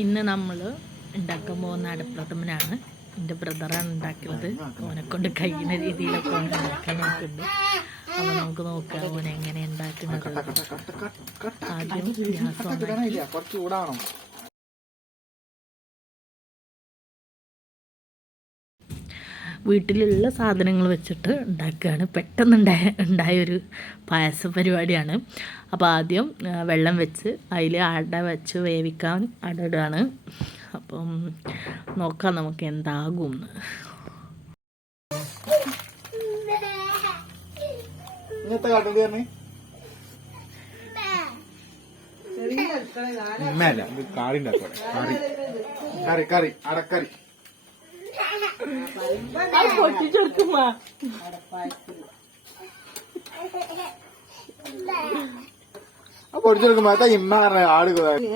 ഇന്ന് നമ്മൾ ഉണ്ടാക്കാൻ പോകുന്ന അടപ്രഥമനാണ്. എൻ്റെ ബ്രദറാണ് ഉണ്ടാക്കുന്നത്. ഓനെ കൊണ്ട് കഴിയുന്ന രീതിയിലൊക്കെ ഓനെ ഉണ്ടാക്കാൻ നോക്കുന്നുണ്ട്. അപ്പോൾ നമുക്ക് നോക്കാം ഓനെ എങ്ങനെ ഉണ്ടാക്കുന്നത്. ആദ്യം ഗ്യാസ് ഓണാക്കി വീട്ടിലുള്ള സാധനങ്ങൾ വെച്ചിട്ട് ഉണ്ടാക്കുകയാണ്. പെട്ടെന്ന് ഉണ്ടായൊരു പായസ പരിപാടിയാണ്. അപ്പോൾ ആദ്യം വെള്ളം വെച്ച് അതിൽ അട വെച്ച് വേവിക്കാൻ അട ഇടുകയാണ്. അപ്പം നോക്കാം നമുക്ക് എന്താകും. അടക്കറി പൊട്ടിച്ചെടുക്കുമ്പോ പൊടിച്ചെടുക്കുമ്പോ ഇമ്മ പറഞ്ഞ ആട് കുറച്ച്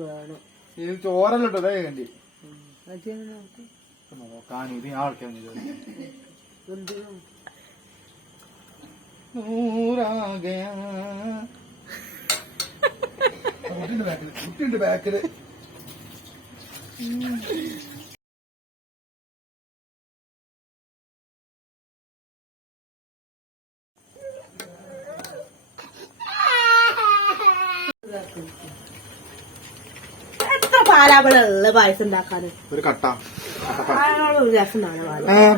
വേണം. ഇത് ചോറല്ലോ കണ്ടി നോക്കാൻ ഇത് ആൾക്കാർ കുട്ടിയുണ്ട് ബാക്കില്. എത്ര പാലാപഴുള്ള പായസം ഉണ്ടാക്കാന് ഒരു കട്ട രസമാണ്.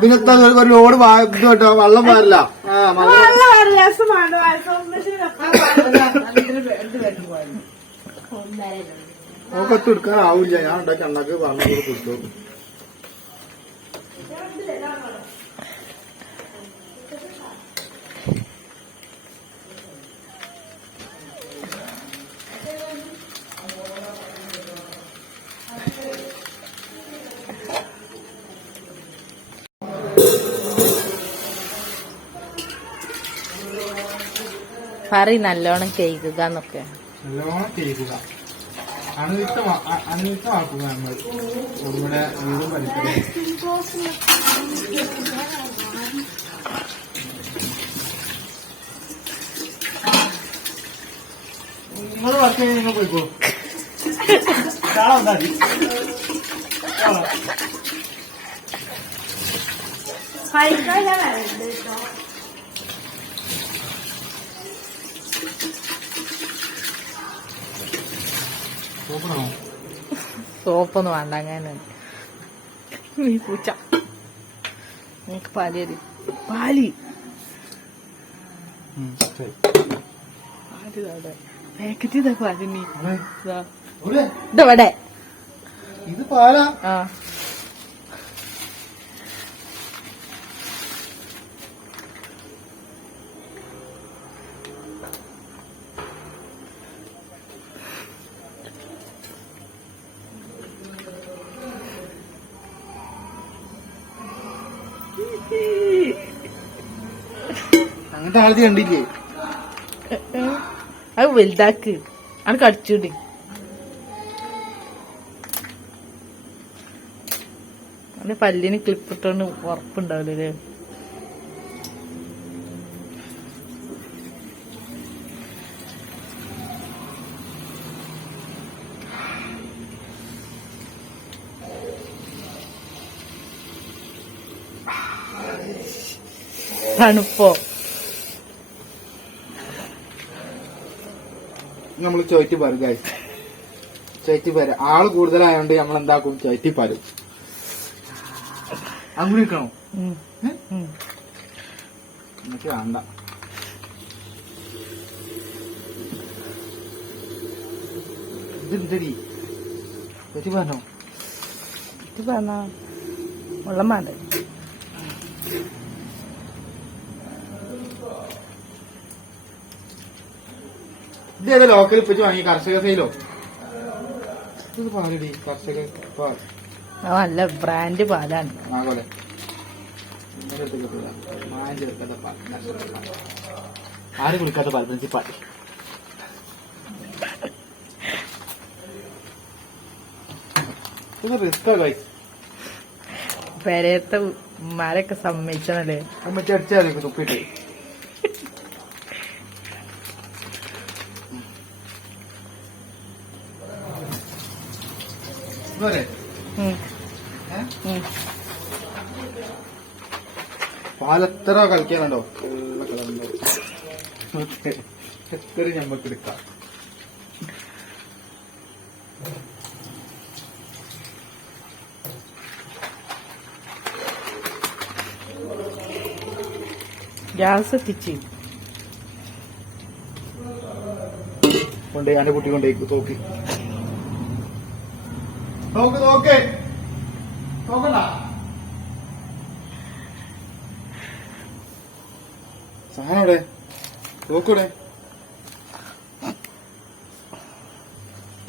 പിന്നെ ഒരു ലോഡ് കേട്ടോ വെള്ളം പാടില്ല. രസമാണ് നോക്കത്ത് എടുക്കാനാവില്ല. ഞാൻ ഉണ്ടാക്കി അണ്ണാക്ക് പറഞ്ഞു കൊടുത്തു. കറി നല്ലോണം കേൾക്കുക എന്നൊക്കെ. നല്ലോണം കേൾക്കുക, അണുവിത്തമാക്കുക. നമ്മൾ ഇവിടെ വീടും പഠിക്കുന്നത് നിങ്ങൾ വർക്ക് കഴിഞ്ഞ് നിങ്ങൾ പോയിക്കോ. സോപ്പൊന്നും വേണ്ട. അങ്ങനെ നീ പൂച്ച നിനക്ക് പാല് പാല് പാക്കറ്റ് ഇതാ പാല്. നീ ഇതവിടെ ഇത് പാലാ. ആ അങ്ങനത്തെ ആളത്തി കണ്ടില്ലേ? അത് വലുതാക്ക്, അത് കടിച്ചിട്ട് അവന്റെ പല്ലിന് ക്ലിപ്പിട്ടോണ്ട് ഉറപ്പുണ്ടാവില്ലേ. തണുപ്പോ നമ്മള് ചോറ്റി പാരും ഗൈസ്. ചോറ്റി പാര ആള് കൂടുതലായോണ്ട് നമ്മൾ എന്താക്കും, ചോറ്റി പാരും. അങ്ങനെ നിൽക്കണോ? എനിക്ക് വേണ്ട. ഇതെന്തടി ചോറ്റി പറഞ്ഞോ? ഇത് പറഞ്ഞ വെള്ളം വേണ്ട. ഇതേതാ ലോക്കൽ ഇപ്പിച്ച് വാങ്ങി കർഷക സൈലോ? ഇത് പാലടി കർഷക പാൽ. നല്ല ബ്രാൻഡ് പാലാണ്. ആകോലെ ആരും കുടിക്കാത്ത പാൽ, പ്രിൻസിപ്പാൽ. ഇത് റിസ്കാ ഗൈസ്. പെരയത്തെ മരൊക്കെ സമ്മതിച്ചല്ലേ. മറ്റേ അടിച്ചാൽ തുപ്പിട്ട് ഇതുവരെ പാലെത്ര കളിക്കാനുണ്ടോ എത്ര ഞമ്മക്ക് എടുക്കാം. ഗ്യാസ് എത്തിച്ച് കൊണ്ടേ എന്റെ കുട്ടി കൊണ്ടേക്ക് തോക്ക് നോക്ക് നോക്ക് നോക്കണ്ട സാധനം ഇവിടെ തോക്കൂടെ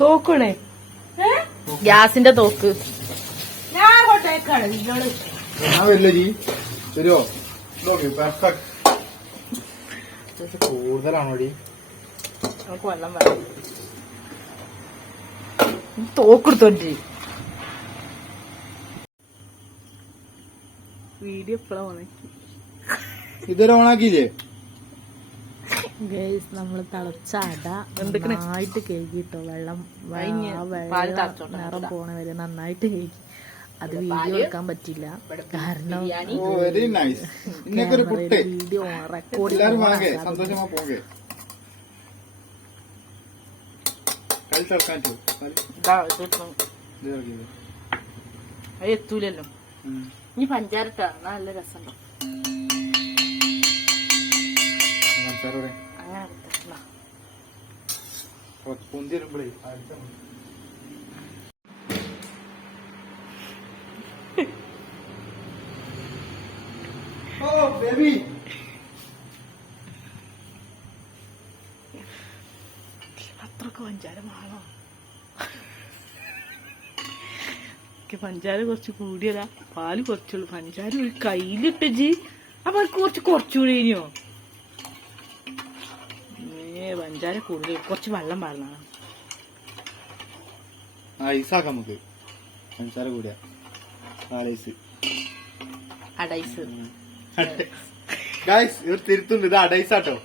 തോക്കണേ ഗ്യാസിന്റെ തോക്ക് ഞാൻ കൊണ്ടേക്കാണ് നിന്നോട്. ഞാൻ വരില്ല ജി വരുമോ നോക്കി പെർഫെക്റ്റ്. കൂടുതലാണോ ഡി നമുക്ക് വെള്ളം വേണം. തോക്കെടുത്തോണ്ടി വീഡിയോ എപ്പോഴാ ഉണക്കി ഇതൊരു ഓണാക്കിയില്ലേ? നമ്മള് തിളച്ച അട നന്നായിട്ട് കേക്കിട്ടോ വെള്ളം നിറം പോണ വരെ നന്നായിട്ട് കേക്ക്. അത് വീഡിയോ എടുക്കാൻ പറ്റില്ല കാരണം വെരി നൈസ്. ഇന്നൊക്കെ പുട്ട് വീഡിയോ റെക്കോർഡ് എല്ലാരും വാങ്ങേ സന്തോഷമാ പോകെ കളി തുറക്കാൻ അത് എത്തൂലല്ലോ. ഇനി പഞ്ചാര ഇട്ടാ നല്ല രസമുണ്ടോ അങ്ങനെ പൊന്തി വരുമ്പോഴേ ഓ ബേബി അത്രക്ക് പഞ്ചാര വേണോ? പഞ്ചാര കുറച്ച് കൂടിയല്ല, പാല് കുറച്ചുള്ളൂ. പഞ്ചാര ഒരു കയ്യിലിട്ടജി അപ്പൊ കുറച്ചുകൂടി ഇനിയോ പഞ്ചാര കൂടുതൽ. കുറച്ച് വെള്ളം പാടുന്നതാണ്. ഐസാക്കാം നമുക്ക് പഞ്ചസാര കൂടിയ ഐസ് അടൈസ് ഗൈസ് ഇവർ തിരുത്തുണ്ട്. ഇത് അടൈസാട്ടോ.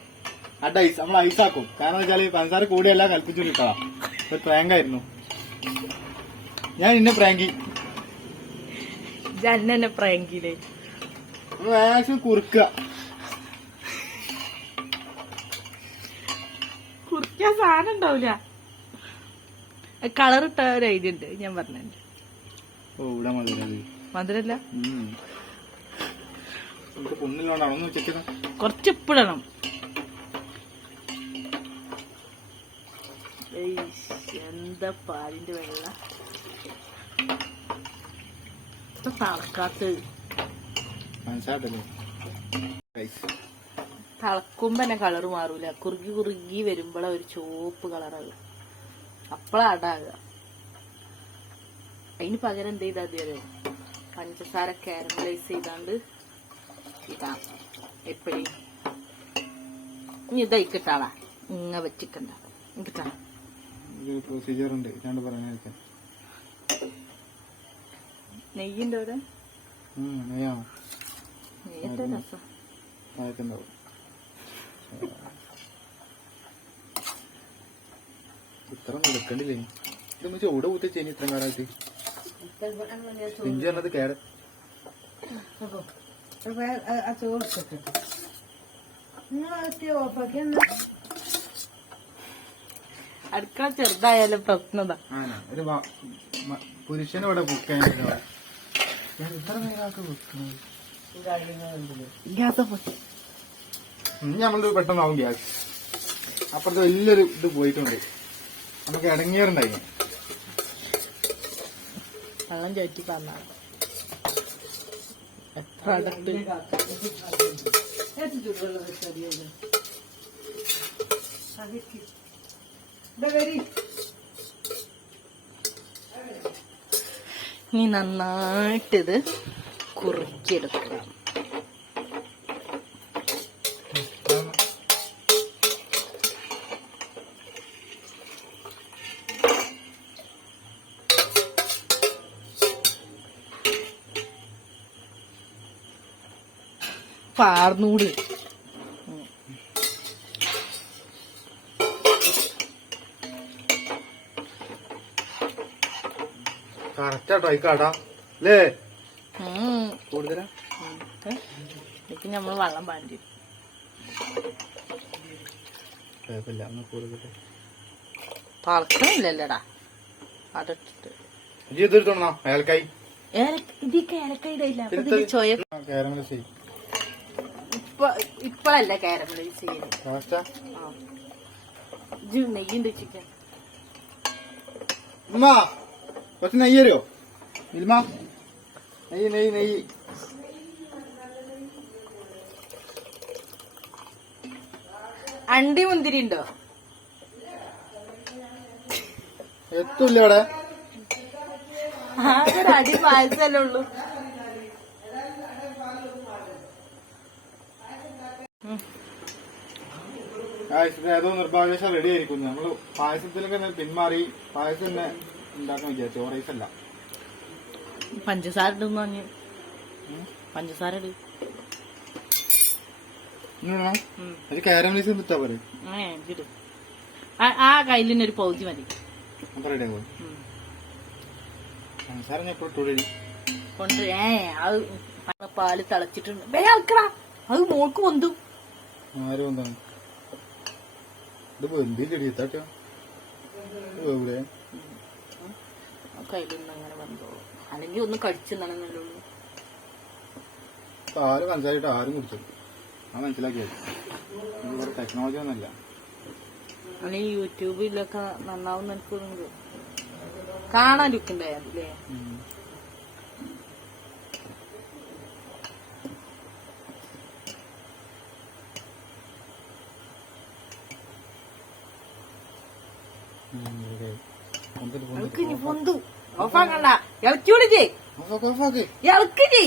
അടൈസ് നമ്മൾ ഐസാക്കും. കാരണം വെച്ചാല് പഞ്ചസാര കൂടിയല്ല കൽപ്പിച്ചു നിൽക്കാം. ഒരു പ്രാങ്കായിരുന്നു. ഞാൻ ഇന്നെ പ്രാങ്കി ജന്നെ പ്രാങ്കിലേ മാക്സിമം കുറുക്കുക. കുറിക്കാൻ സാധനം ഉണ്ടാവില്ല. കളർ ഇട്ട ഒരു ഐഡിയ ഉണ്ട് ഞാൻ പറഞ്ഞിട്ടുണ്ട്. ഓ ഇവിടെ മധുരത് മധുരല്ല പൊന്നില്ലോണ്ടാണോ ഒന്ന് വെച്ചിട്ട് കുറച്ച് ഉപ്പിടണം. എന്താ പാലിന്റെ വെള്ള തളക്കാത്ത മനസ്സിലാട്ടല്ലേ. തിളക്കുമ്പോ തന്നെ കളറ് മാറൂല. കുറുകി കുറുകി വരുമ്പോഴാ ഒരു ചുവപ്പ് കളറാകുക. അപ്പളാ അടാകുക. അതിന് പകരം എന്ത് ചെയ്താൽ മതിയോ? പഞ്ചസാര കാരമലൈസ് ചെയ്താണ്ട് ഇതാ എപ്പഴേ ഇനി ഇതായിക്കിട്ടാളാ ഇങ്ങ വെച്ചിക്കണ്ട കിട്ടാ പ്രൊസീജിയർ ഉണ്ട്. ഇതാണ്ട് പറയാൻ നെയ്യിന്റെ ഒരു നെയ്യാണോ? നെയ്യത്തെ രസം ആയിട്ടുണ്ടാവും. ഇത്ര മുടക്കണ്ടില്ലേ? ഇതൊന്ന് ചൂട് കൂട്ടി ചെയ്യുന്നു ഇത്രയും കാലമായിട്ട്. ഇഞ്ചി പറഞ്ഞത് കേട് അടുക്കള ചെറുതായാലും പ്രശ്നതാ. ഒരു പുരുഷന് ഇവിടെ കുക്ക് ചെയ്യാൻ ഇത്ര നേരമാക്കി വെക്കുന്നത്. നമ്മള് പെട്ടെന്നാവും ഗ്യാസ്. അപ്പുറത്ത് വലിയൊരു ഇത് പോയിട്ടുണ്ട്. നമുക്ക് ഇടങ്ങിയാറുണ്ടായി. വെള്ളം ചുറ്റി പറഞ്ഞാണ് എത്ര അടുത്ത് ഇനി നന്നായിട്ടിത് കുറുക്കിയെടുക്കുക. പാർന്നൂട് കറക്റ്റാട്ടോ അയക്കാടാ അല്ലേ കൂടുതലാ ഇതൊക്കെ നമ്മള് വെള്ളം പാണ്ടി കുഴപ്പമില്ല ഒന്ന് കൂടുതൽ തളക്കണില്ലല്ലോടാ അതിട്ടിട്ട് ഇതെടുത്തോണോ അയാൾക്കായി ഇതിക്ക് ഏലക്കയുടെ ഇല്ല അപ്പൊ ഇതിന് ചോയ കാരമലൈസ് ഇപ്പഴല്ല കാരമലൈസ് ചെയ്യുന്നത് ലാസ്റ്റാ നെയ്യുണ്ട് ചിക്കൻ ഉമ്മ കുറച്ച് നെയ്യ് തരുമോ ഇൽമ നെയ്യ് നെയ്യ് നെയ്യ് അണ്ടി മുന്തിരി ഉണ്ടോ എത്തൂല്ല അവിടെ ആകെ ഒരു അടി പായസല്ലേ ഉള്ളൂ ഏതോ നിർഭാഗ്യവശാൽ റെഡി ആയിരിക്കുന്നു നമ്മള് പായസത്തിലൊക്കെ പിന്മാറി പായസം തന്നെ ഉണ്ടാക്കാൻ വിചാരിച്ചു ഓറൈസ് അല്ല പഞ്ചസാര ഇടുന്നു പറഞ്ഞു പഞ്ചസാര ഇട് അത് കാരമലൈസ് എന്നിട്ടാ പറയും ഇതിട് ആ കയ്യിലിന് ഒരു പൗതി മതി അപ്പൊ റെഡി ആകും പഞ്ചസാര ഞാൻ എപ്പോഴും ഇട്ടോളി കൊണ്ട് അത് പാല് തിളച്ചിട്ടുണ്ട് വേഗം ഇളക്കടാ അത് മോൾക്ക് പൊന്തും ആരും എന്താണ് ഇത് എന്തിന്റെ എത്താട്ടോ എവിടെ കയ്യിലൊന്നും അങ്ങനെ വന്നോളൂ അല്ലെങ്കിൽ ഒന്ന് കടിച്ചെന്നാണെന്നല്ലേ ഉള്ളൂ പാല് പഞ്ചസാരയിട്ട് ആരും കുടിച്ചു അത് മനസ്സിലാക്കിയത് ഇവിടെ ടെക്നോളജി ഒന്നല്ല അല്ലെങ്കിൽ യൂട്യൂബിലൊക്കെ നന്നാവും എനിക്ക് കാണാൻ ലുക്കുണ്ടായി അതില്ലേ ഇളക്ക് ഇനി പൊന്തു ഓഫാക്കണ്ട ഇളക്കൂടിച്ചേ ഇളക്കിച്ചേ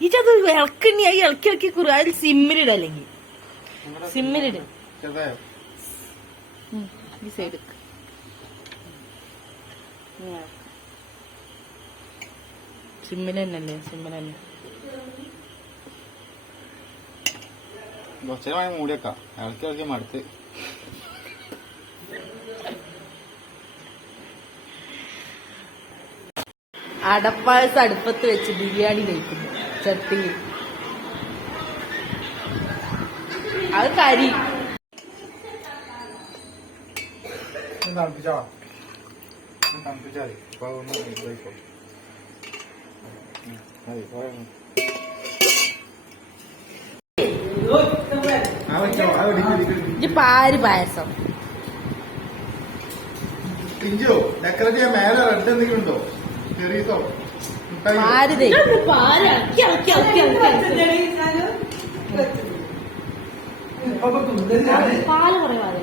ഇച്ചത് ഇളക്കണ്ണി ആയി ഇളക്കി ഇളക്കി കുറു അതിൽ സിമ്മിലിട അല്ലെങ്കിൽ സിമ്മിലിട് ഈ സൈഡ് സിമ്മിൽ തന്നെയല്ലേ സിമ്മിൽ തന്നെ കുറച്ചേരമായി മൂടിയേക്കാം ഇളക്കി ഇളക്കി മടുത്ത് അടപ്പായസം അടുപ്പത്ത് വെച്ച് ബിരിയാണി കഴിക്കുന്നു ചട്ടിയിൽ അത് കരി തണുപ്പിച്ചാ തണുപ്പിച്ചാൽ ഇപ്പൊ ഒന്ന് ഇതായിക്കോ ഇത് പാര് പായസം പിഞ്ചോ ഡെക്കറേറ്റ് ചെയ്യാൻ മേലെ റെഡ് എന്തെങ്കിലും ഉണ്ടോ ചെറിയതോ പാര് പാല് കുറവാതെ